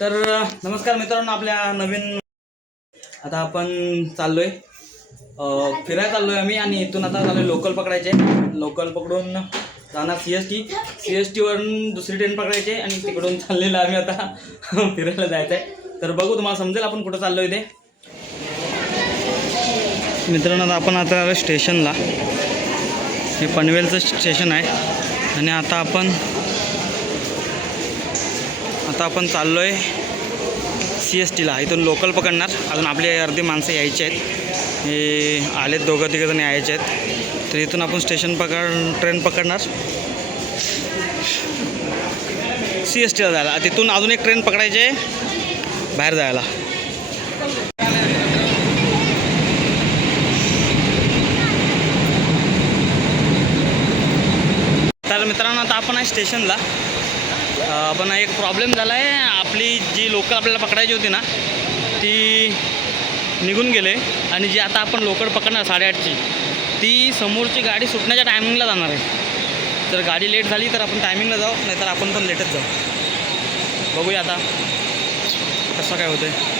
तर नमस्कार मित्रांनो, आपल्या नवीन आता आपण चाललोय फिरायला चाललोय आम्ही आणि इथून आता चाललोय लोकल पकडायचे. लोकल पकडून जाणार सी एस टी वरून दुसरी ट्रेन पकडायची आणि तिकडून चाललेलं आम्ही आता फिरायला जायचं आहे. तर बघू, तुम्हाला समजेल आपण कुठं चाललोय ते. मित्रांनो, आपण आता स्टेशनला, हे पनवेलचं स्टेशन आहे आणि आता आपण चाललोय CSTला. इथून लोकल पकडणार. अजून आपले अर्धी माणसं यायची आहेत, हे आलेत, दोघं तिघं जण यायचे आहेत. तर इथून आपण ट्रेन पकडणार CSTला जायला. तिथून अजून एक ट्रेन पकडायची आहे बाहेर जायला. तर मित्रांनो, आता आपण आहे स्टेशनला. पण एक प्रॉब्लेम झाला आहे. आपली जी लोकल आपल्याला पकडायची होती ना, ती निघून गेले आणि जी आता आपण लोकल पकडणार 8:30ची, ती समोरची गाडी सुटण्याच्या टायमिंगला जाणार आहे. जर गाडी लेट झाली तर आपण टायमिंगला जाऊ, नाहीतर आपण पण लेटच जाऊ. बघूया आता कसं काय होतं आहे.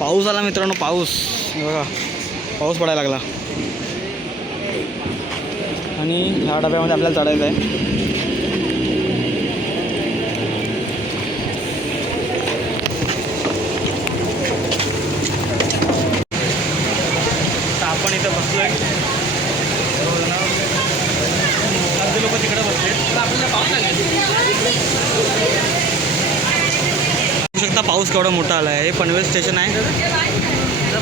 पाऊस आला मित्रांनो, पाऊस बघा, पाऊस पडायला लागला आणि ह्या डब्यामध्ये आपल्याला चढायचं आहे. तर आपण इथं बसलोय, अर्धे लोक तिकडे बसले. आपल्याला पाऊस शकता, पाऊस केवढा मोठा आला आहे. हे पनवेल स्टेशन आहे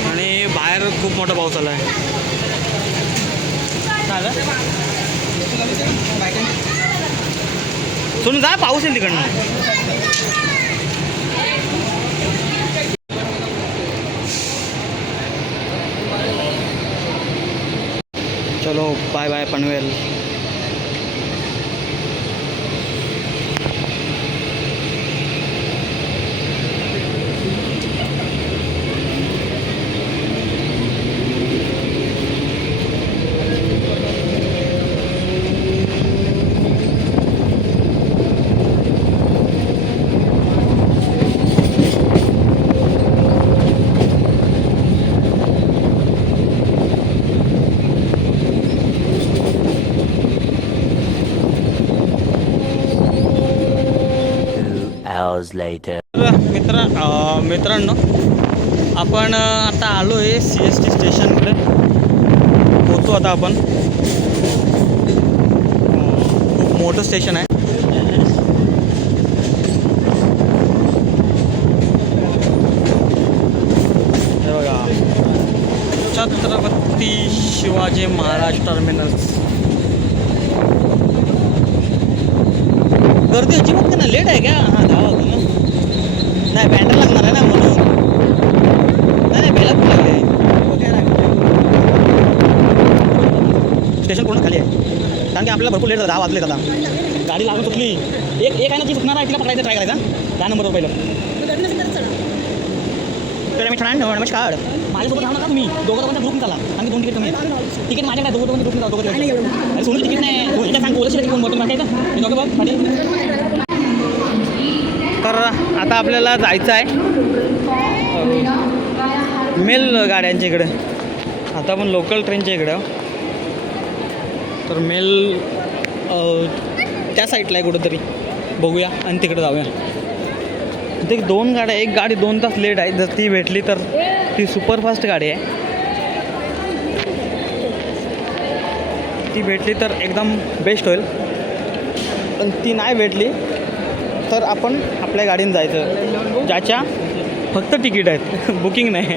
आणि बाहेर खूप मोठा पाऊस आला आहे. सोडून जा, पाऊस येईल तिकडनं. चलो बाय बाय पनवेल. मित्रांनो, आपण आता आलो आहे CST स्टेशनकडे. पोहतो आता आपण. खूप मोठं स्टेशन आहे. हे बघा, छत्रपती शिवाजी महाराज टर्मिनस. गर्दी होती मग ना, लेट आहे का? हां, 10 वाजता ना. नाही, बँडर लागणार आहे ना, म्हणून. नाही बेला खूप लागले. स्टेशन पूर्ण खाली आहे, कारण की आपल्याला भरपूर लेट झालं. 10 वाजले आता. गाडी लागून चुकली. एक आहे ना, जी चुकणार आहे तिला पकडायचं ट्राय करायचा. 10 नंबरवर पहिलं. तर मी ठाणे. नमस्कार. माझ्यासोबत राहणार का तुम्ही? दोघांच्या ग्रुप चाला. आणि 2 तिकीट कमी आहे. तिकीट माझ्याकडे दोघं ग्रुप जाऊ. अरे सोडून तिकीट नाही. सांग बोलशील कोण बोलतो माहिती आहे का? दोघं बघ. तर आता आपल्याला जायचं आहे मेल गाड्यांच्या इकडे. आता आपण लोकल ट्रेनच्या इकडे. तर मेल त्या साईडला आहे कुठंतरी, बघूया आणि तिकडे जाऊया. ते 2 गाड्या, एक गाडी 2 तास लेट आहे. जर ती भेटली तर ती सुपरफास्ट गाडी आहे. ती भेटली तर एकदम बेस्ट होईल. पण ती नाही भेटली तर आपण आपल्या गाडीने जायचं, ज्याच्या फक्त तिकीट आहेत, बुकिंग नाही.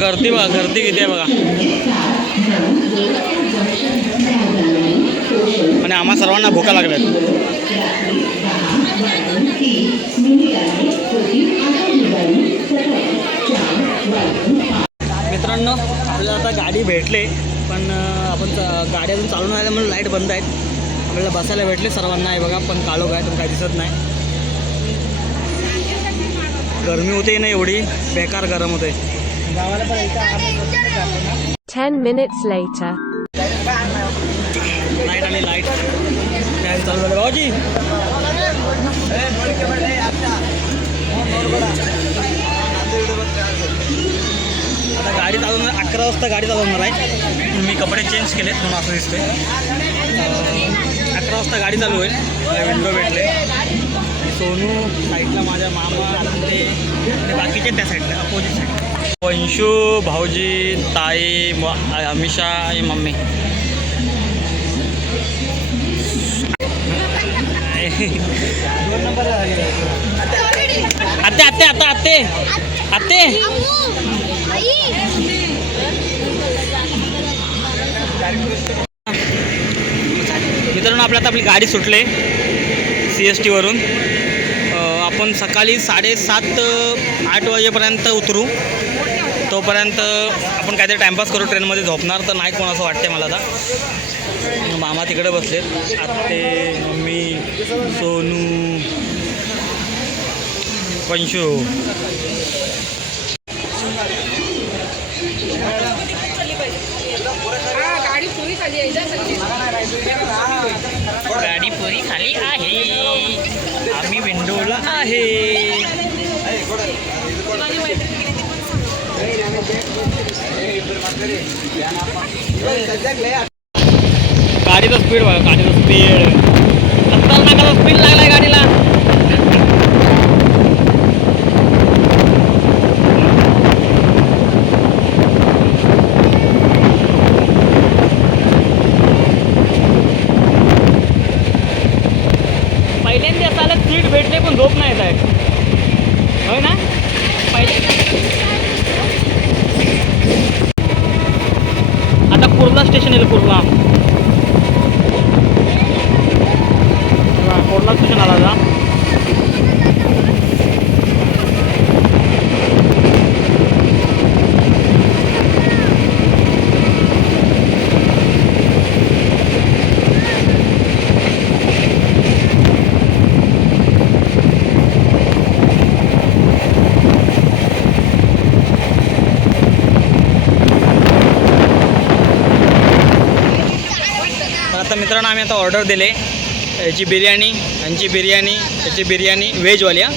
गर्दी बघा, गर्दी किती आहे बघा. आणि आम्हा सर्वांना भूका लागल्यात. आता गाडी भेटले, पण आपण गाडी अजून चालून आल्या म्हणून लाईट बंद आहेत. आपल्याला बसायला भेटले सर्वांना आहे बघा, पण काळोख आहे तर काही दिसत नाही. गरमी होते ना एवढी बेकार गरम होते. 10 minutes later. लाईट आली, लाईट फॅन चालू झालं भाऊजी. आता गाडी चालवणार 11 वाजता गाडी चालवणार आहे. मी कपडे चेंज केले म्हणून असं दिसते. 11 वाजता गाडी चालू होईल. विंडो भेटले. सोनू साईडला, माझ्या मामा ते बाकीचे त्या साईडला अपोजिट साईड. वंशू, भाऊजी, ताई, अमिषा आणि मम्मी. आते आते आता आते आते मित्रांनो, आपली गाडी सुटले CST वरून. आपण सकाळी 7:30-8 वाजेपर्यंत उतरू. तोपर्यंत आपण काहीतरी टाईमपास करू. ट्रेनमध्ये झोपणार तर नाही कोण असं वाटते मला. आता मामा तिकडे बसलेत, आत्ते, मम्मी, सोनू, पंशू. गाडी पुरी खाली आहे, आम्ही विंडोला आहे. गाडीचा स्पीड बघा, गाडीचा स्पीड. खतरनाक स्पीड लागलाय गाडीला. पहिल्यांदा चालत सीट भेटते पण झोप नाही येत आहे, होय ना. आता कुर्ला स्टेशन येईल. कुर्ला स्टेशन आला जा. आता मित्रांनो, आम्ही आता ऑर्डर दिले. याची बिर्याणी, यांची बिर्याणी, याची बिर्याणी व्हेजवाल्या,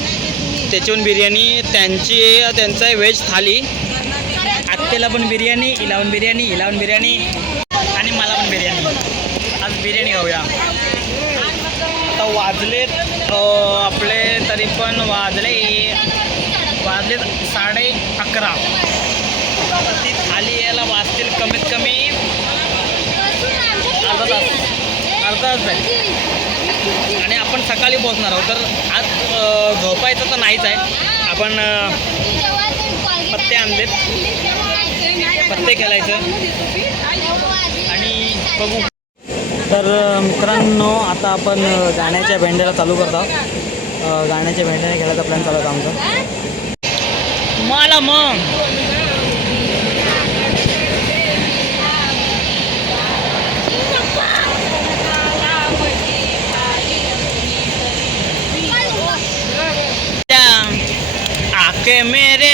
त्याच्याहून बिर्याणी, त्यांचं आहे व्हेज थाली. आत्तेला पण बिर्याणी, हिला पण बिर्याणी, हिला पण बिर्याणी आणि मला पण बिर्याणी. आज बिर्याणी खाऊया. आता वाजलेत आपले, तरी पण वाजलेत 11:30. ती थाली यायला वाजतील कमीत कमी अर्धा तास आहे. आणि आपण सकाळी पोहोचणार आहोत. तर आज झोपायचं तर नाहीच आहे. आपण पत्ते आणलेत, पत्ते खेळायचं आणि बघू. तर मित्रांनो, आता आपण गाण्याच्या भेंड्याला चालू करत आहोत. गाण्याच्या भेंड्याने खेळायचा प्लॅन चालू होता आमचा. मला मग आके मेरे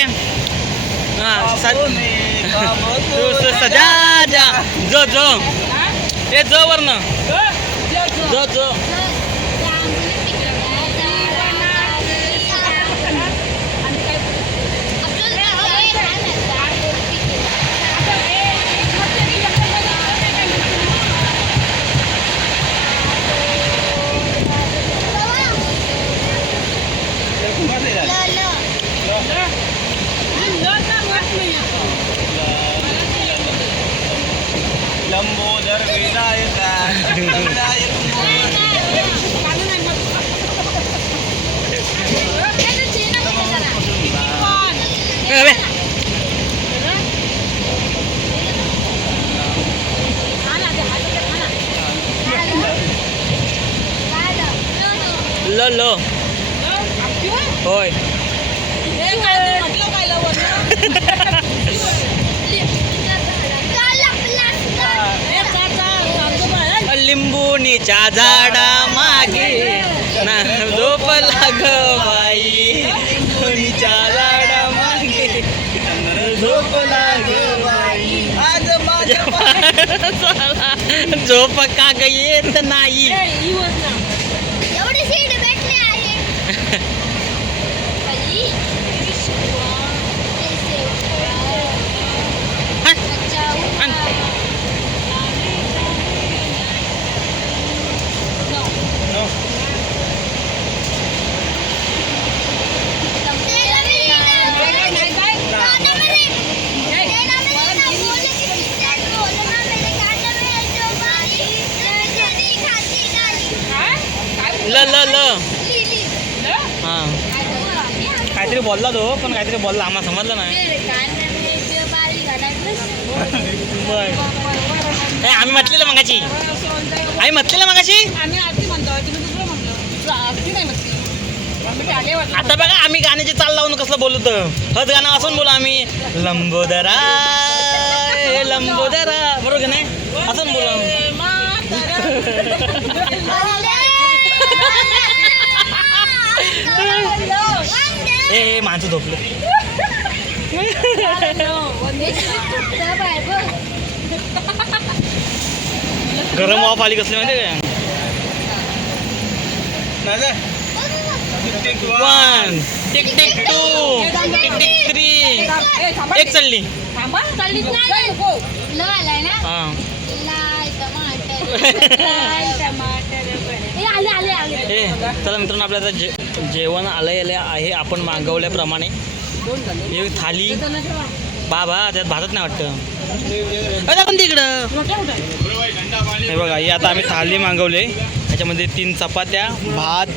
सजा जा जो जो हे जो वरनं जो जो. लंबोदर विनायक लो लो होय. लिंबुनीच्या झाडा मागे ना झोपला ग बाई लिंबुनीच्या झाडा मागे झोपला ग बाई आज माझ्या झोप का ग येत नाही. एवढी सीट भेटली आहे. ल ल ल हां काहीतरी बोलला तो पण काहीतरी बोलला आम्हाला समजलं नाही. बर आम्ही म्हटलेलं मगाशी आम्ही आरती म्हणतो तुम्ही दुसरं म्हणतो आरती नाही म्हटली आता बघा आम्ही गाण्याची चाल लावून कसलं बोलतो हत गाणं असून बोलू आम्ही लंबोदरा लंबोदरा बरोबर का नाही असं बोलू आम्ही. ए माणसं झोपलं गरम वाफ आली कसली माहिती काय. Tick tick 1 tick tick 2 tick tick 3 एक चढली थांबा चाललीच नाही हो ल आलाय ना. हां लाल टमाटर आले आले आले. ए चला मित्रांनो आपल्याला जेवण आलं आहे आपण मागवल्याप्रमाणे हे थाली बाबा त्यात भाजत नाही वाटतं अरे आपण तिकडं हे बघा ही आता आम्ही थाली मागवले त्याच्यामध्ये 3 चपात्या भात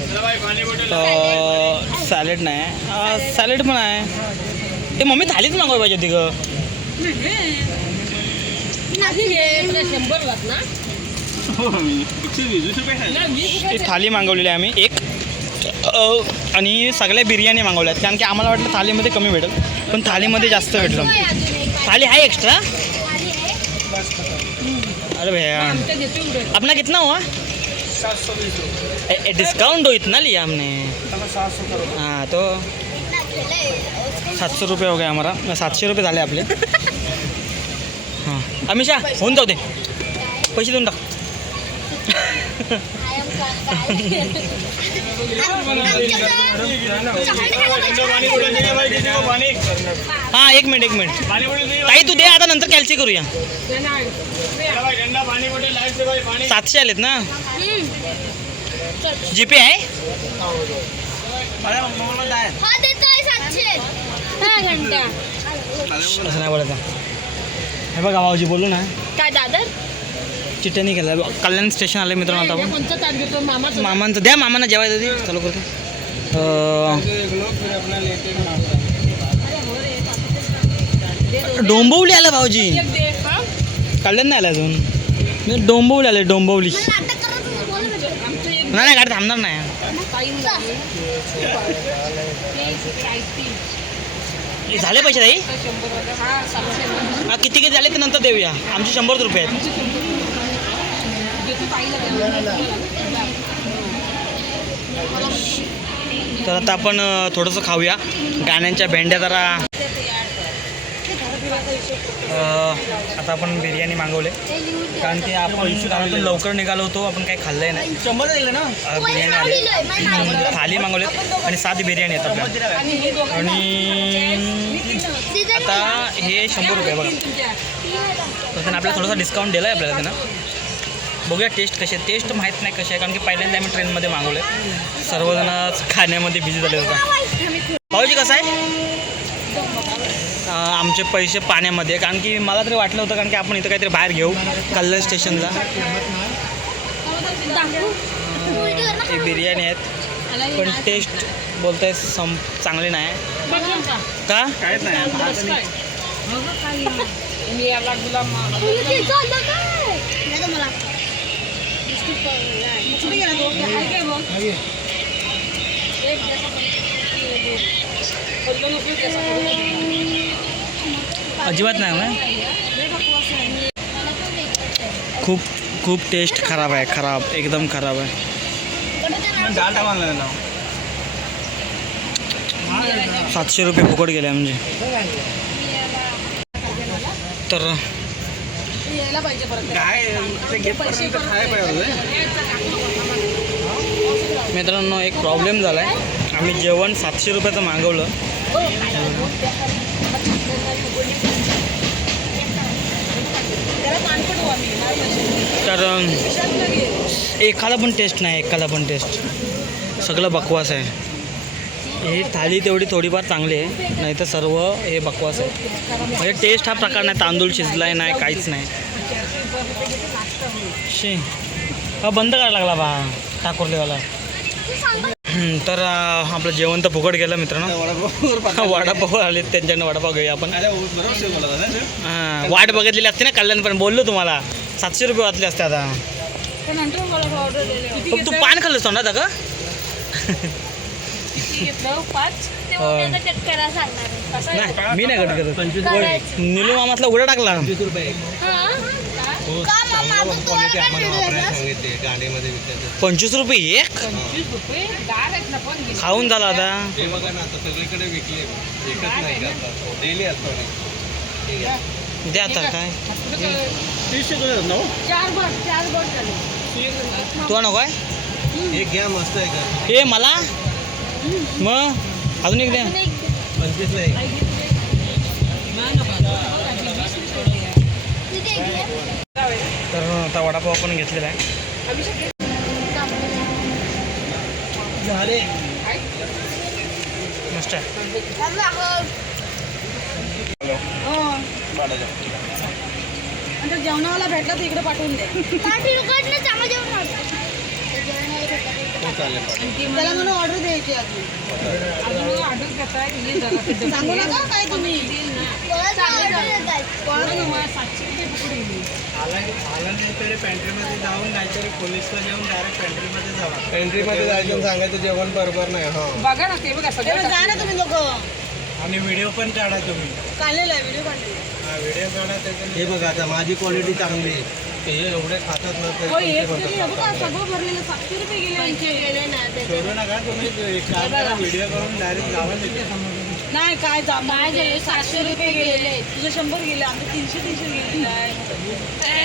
सॅलेड नाही सॅलेड पण आहे. ते मम्मी थालीच मागवायला पाहिजे होती ग. ही थाली मागवलेली आहे आम्ही एक आणि सगळ्या बिर्याणी मागवल्या आहेत कारण की आम्हाला वाटलं थालीमध्ये कमी भेटेल पण थालीमध्ये जास्त भेटलं. थाली आहे एक्स्ट्रा. अरे भैया अपना कितना हुआ डिस्काउंट हो इतना लिया हमने. हाँ तो 700 रुपये हो गए हमारा 700 रुपये झाले आपले. हां अमिषा होऊन जाऊ दे पैसे देऊन टाक. हां एक मिनिट ताई तू दे आता नंतर कॅल्सी करूया. 700 आलेत ना जीपे आहे. हा देतोय 700. असं नाही बोलायचं. हे बघा भाऊजी बोलू ना काय दादर चिठ्ठ्या नाही केल्या कल्याण स्टेशन आलं मित्रांनो आता आपण कोणतं ताट घेतो मामाचं मामांचं द्या मामांना जेवायचं दे चालू करतो. डोंबिवली आलं भाऊजी कल्याण नाही आलं अजून डोंबिवली आले डोंबिवली. नाटक करत बोल म्हणजे आमचं एक नाही गाडी थांबणार नाही. हे झाले पैसे ताई हा, किती झाले ते नंतर देऊया आमचे 100 रुपये आहेत. तर आता आपण थोडंसं खाऊया गाण्यांच्या भेंड्या जरा. आता आपण बिर्याणी मागवले कारण की आपण घरातून लवकर निघालो होतो आपण काही खाल्लंय नाही. 100 ना बिर्याणी आले थाली मागवले आणि 7 बिर्याणी आहेत आपल्या आणि आता हे 100 रुपये बघा. तर त्यानं आपल्याला थोडासा डिस्काउंट दिला आहे आपल्याला त्यानं. बघूया टेस्ट कशी आहे. टेस्ट माहीत नाही कशी आहे कारण की पहिल्यांदा आम्ही ट्रेनमध्ये मागवले सर्वजण खाण्यामध्ये बिझी झाले होते. भाऊजी कसं आहे आमचे पैसे पाण्यामध्ये कारण की मला तरी वाटलं होतं कारण की आपण इथं काहीतरी बाहेर घेऊ कल्याण स्टेशनला. हे बिर्याणी आहेत पण टेस्ट बोलताय चांगली नाही का काहीच नाही. अजिबात नाही ना खूप खूप टेस्ट खराब आहे, खराब, एकदम खराब आहे. डाळ टाकलं ना 700 रुपये फुकट गेले आमचे. तर यायला पाहिजे परत काय ते घेतपर्यंत खायला पाहिजे. मित्रांनो एक प्रॉब्लेम झाला आहे. आम्ही जेवण 700 रुपयाचं मागवलं. त्याला पानपट हो आम्ही तर एकाला पण टेस्ट नाही, एकाला पण टेस्ट, सगळं बकवास आहे. ही थाली तेवढी थोडीफार चांगली आहे, नाही तर सर्व हे बकवास आहे. म्हणजे टेस्ट हा प्रकार नाही, तांदूळ शिजलाय नाही, काहीच नाही. शी हा बंद करायला लागला बा ठाकूरलेवाला. तर आपलं जेवण तर फुकट गेलं मित्रांनो. वडापाव आले, त्यांच्याकडनं वडापाव घेऊया आपण. हां वाट बघितलेली असते ना कल्याण, पण बोललो तुम्हाला 700 रुपये वाचले असते आता. नंतर मला ऑर्डर दिले. तू पान खाल्लंस तोंडात का? किती घेतलं 5 ते उद्याचा चक्करा सांगणार आहे. कसं आहे? नाही मी नाही करत. 25 करायचं. निलू मामातला उघडा टाकला. 25 रुपये हां? का मामा अजून तुम्हाला काय मिळालं? सांगितले गाडीमध्ये विकतात. 25 रुपये एक 25 रुपये डाळ आहेत ना पण खाऊन झाला आता. हे बघा ना आता सगळीकडे विकले, एकच नाही का आता डेली असतो. द्या आता काय 30 ना 4 बोट झाले. तुला नको आहे? एक घ्या मस्त आहे का. हे मला मग अजून एक द्या. 25 नाही किती आहे? तर आता वडापाव आपण घेतलेला आहे. झाले. मस्त आहे. आणि जर जेवणावाला भेटला तर इकडे पाठवून दे. पाठी उघडलं चांगलं जेवण होतं. ते जेवणाला भेटलं. हो चालेल. त्याला म्हणून ऑर्डर द्यायची अजून ऑर्डर घेताय सांगू नका काय तुम्ही कोणाला चांगलं देतात? पेंट्रीमध्ये जाऊन काहीतरी पोलीसला जेवून डायरेक्ट पेंट्रीमध्ये जावा. पेंट्रीमध्ये जायचं सांगायचं जेवण बरोबर नाही. हां बघा ना ते बघा सगळं जा ना तुम्ही लोक आणि व्हिडिओ पण काढा तुम्ही. काढलेला आहे व्हिडिओ काढलेला व्हिडिओ काढा. हे बघा आता माझी क्वालिटी चांगली आहे. हे एवढे खातात ना ते हो एक कोणते तरी पण बघा सगळं भरलेलं 700 रुपये गेले यांचे. गेले ना ते. सोडू नका तुम्ही. व्हिडिओ करून डायरेक्ट जावा तिथे. नाही काय काय गेले 700 रुपये गेले. तुझे 100 गेले, आमचे 300 गेले. काय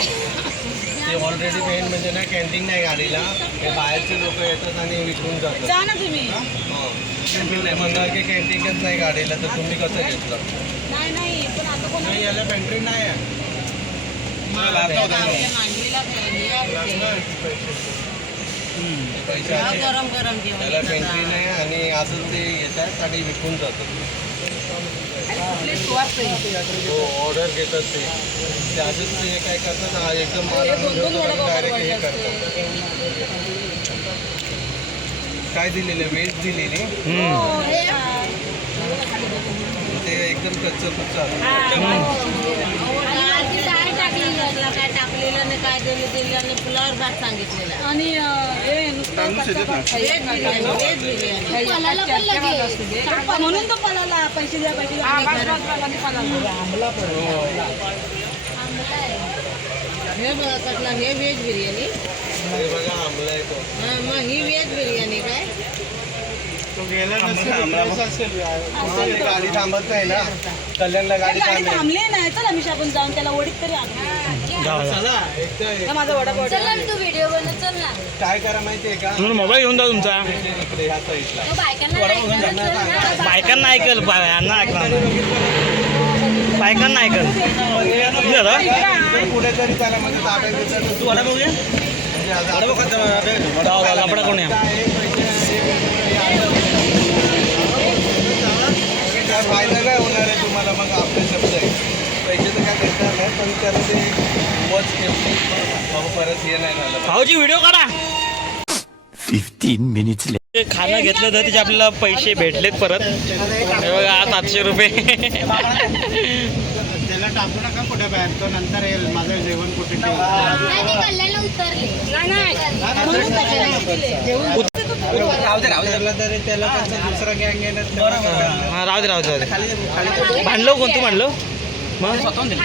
ते ऑलरेडी मेन म्हणजे ना कॅन्टीन नाही गाडीला. हे बाहेरचे लोक येतात आणि विकून जातात. जा ना तुम्ही. कॅन्टीन नाही म्हणणार की कॅन्टीनच नाही गाडीला, तर तुम्ही कसं घेतलं. नाही पण आता कोण नाही याला पेंट्री नाही आहे. पैसे आले. गरम गरम त्याला पेंट्री नाही आणि असं ते येतात आणि विकून जातात. हो ऑर्डर घेतात ते असेच ते काय करतात एकदम डायरेक्ट हे करतात. काय दिलेलं व्हेज दिलेली ते एकदम कच्चं काय टाकलेलं नाही, काय दिलं आणि फुलावर भात सांगितलेला. आणि हे नुसतं पलाला पण लगेच. म्हणून तो पलाला पैसे द्या पैसे द्या. हे बघा कसला, हे व्हेज बिर्याणी. हे बघा आंबला आहे तो. मग ही व्हेज बिर्याणी काय? तो गेला गाडी थांबत नाही ना कल्याणला गाडी गाडी थांबली नाही. चल आम्ही आपण जाऊन त्याला ओढीत तरी आणू. चला एकदा माझा वडापाव चल ना तू व्हिडिओ बनव, चल ना. काय करा माहितीये का तुम्ही मोबाईल घेऊन जा तुमचा. इकडे ह्या साईडला तो बायकांना नाही ऐकणार, चल ना. बायकांना ऐकल, यांना ऐकणार बायकांना ऐकल. पुढे तरी त्याला म्हणजे ताब्यात तू वडा बघूया लपडा कोण या काय फायदा काय होणार आहे तुम्हाला. मग आपले शब्द आहे पैसे तर काय भेटणार नाही, पण त्याला ते वॉच ठेवतो परत हे नाही झालं. भाऊजी व्हिडिओ काढा. 15 minutes later. ते खाणं घेतलं तर त्याचे आपल्याला पैसे भेटलेत परत. हे बघा 700 रुपये. त्याला टाकू नका कुठे बाहेर, तो नंतर येईल माझं जेवण कुठे नाही, ते कल्याणला उतरले. तरी त्याला दुसरा गँग येणार. हां राहू दे राहू दे. भांडलो कोण तू भांडलो. मग स्वतःहून दिलं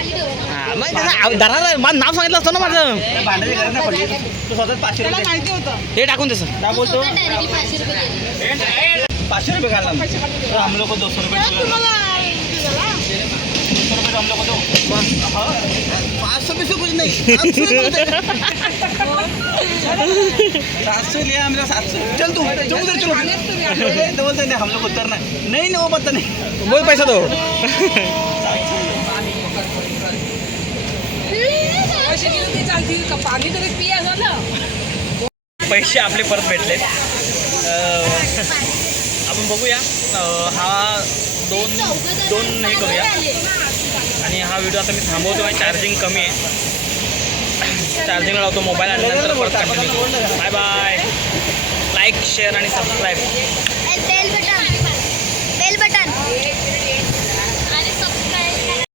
मग दरा माझं नाव सांगितलं असतं ना माझं भांडायची गरज नाही पडली तू स्वतः 500 त्याला रुपये माहिती होतं हे टाकून तसं काय बोलतो डायरेक्टली 500 रुपये दिले. 500 रुपये घालणार तो हम लोग को 200 रुपये त्याला तुम्हाला ते झाला. 200 रुपये हम लोग को दो 500 पैसे कुछ नहीं 700 लिया हमने 700 चल तू चल उधर चलो तो बोलते नहीं हम लोग उतरना नहीं वो पता नहीं बोल पैसा दो पैसे गेले ते चालतील का पाणी तरी पिया झालं. पैसे आपले परत भेटले आपण बघूया हा दोन हे करूया आणि हा व्हिडिओ आता मी थांबवतो आहे चार्जिंग कमी आहे चार्जिंगला लावतो मोबाईल आणि नंतर परत continue bye bye like share आणि सबस्क्राईब बेल बटन